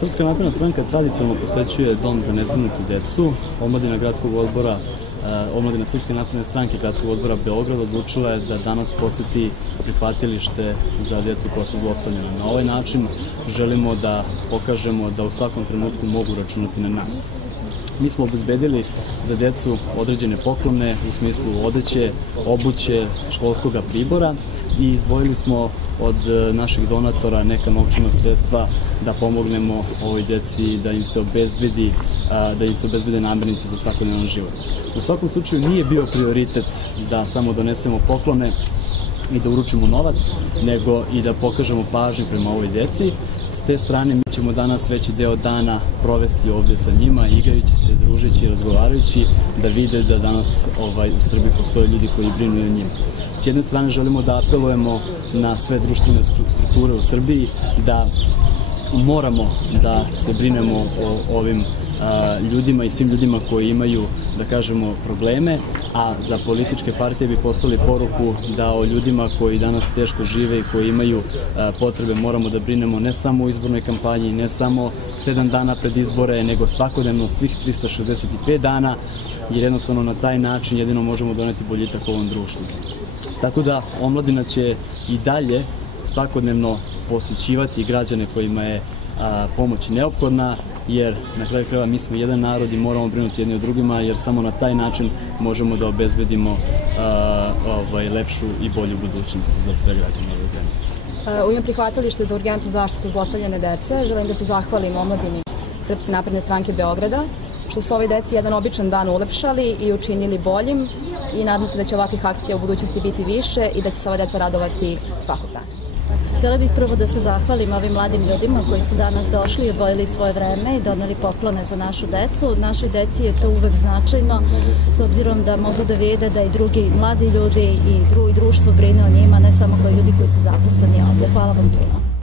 Srpska napredna stranka tradicionalno posećuje Dom za nezbrinutu decu. Omladina gradskog odbora, omladina Srpske napredne stranke gradskog odbora Beograd odlučila je da danas poseti prihvatilište za decu koja su zlostavljena. Na ovaj način želimo da pokažemo da u svakom trenutku mogu računati na nas. Mi smo obezbedili za decu određene poklone u smislu odeće, obuće, školskog pribora i izdvojili smo od naših donatora neka novčana sredstva da pomognemo ovoj djeci, da im se obezbede namirnice za svakodnevan život. U svakom slučaju nije bio prioritet da samo donesemo poklone i da uručimo novac, nego i da pokažemo pažnju prema ovoj djeci. S te strane mi ćemo danas veći deo dana provesti ovdje sa njima, igrajući se, družeći, razgovarajući, da vide da danas u Srbiji postoje ljudi koji brinu o njima. S jedne strane želimo da apelujemo na sve društvene strukture u Srbiji, da moramo da se brinemo o ovim ljudima i svim ljudima koji imaju, da kažemo, probleme, a za političke partije bi poslali poruku da o ljudima koji danas teško žive i koji imaju potrebe moramo da brinemo ne samo u izbornoj kampanji, ne samo 7 dana pred izbore, nego svakodnevno svih 365 dana, jer jednostavno na taj način jedino možemo doneti boljitak ovom društvu. Tako da omladina će i dalje svakodnevno posjećivati građane kojima je pomoć neophodna, jer na kraju krajeva mi smo jedan narod i moramo brinuti jedni o drugima, jer samo na taj način možemo da obezbedimo lepšu i bolju budućnost za sve građane ove zemlje. U ime prihvatilišta za urgentnu zaštitu zlostavljane dece želim da se zahvalim omladini Srpske napredne stranke Beograda, što su ovoj deci jedan običan dan ulepšali i učinili boljim, i nadam se da će ovakvih akcija u budućnosti biti više i da će se ova deca radovati svakog dana. Htjela bih prvo da se zahvalim ovim mladim ljudima koji su danas došli i odvojili svoje vreme i doneli poklone za našu decu. Našoj deci je to uvek značajno, s obzirom da mogu da vide da i drugi mladi ljudi i društvo brine o njima, ne samo kao ljudi koji su zaposleni ovdje. Hvala vam puno.